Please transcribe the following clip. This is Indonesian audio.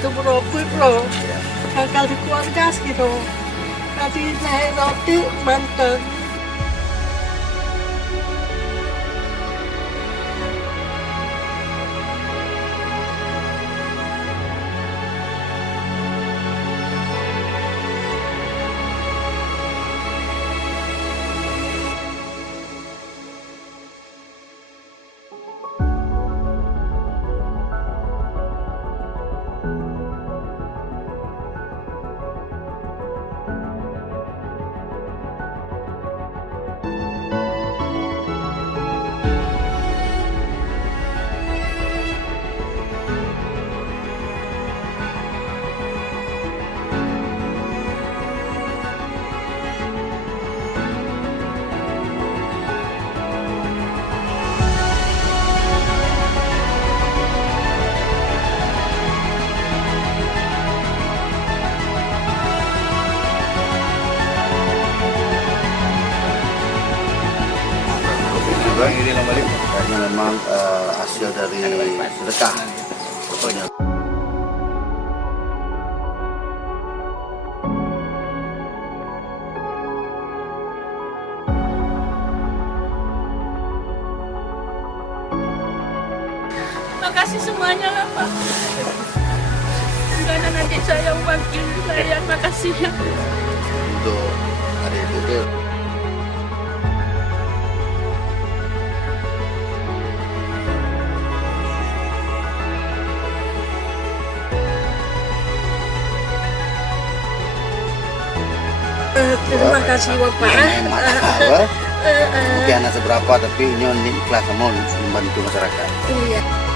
tuh berobat loh. Gagal di keluarga gitu. Tadi naik roti mantan. Ini balik karena memang hasil dari sedekah fotonya. Makasih semuanya lah Pak. Karena nanti saya wakil saya, makasih ya. Untuk adik Budel. Terima kasih Bapak. Mungkin anak seberapa tapi ini ikhlas sama membantu masyarakat. Iya.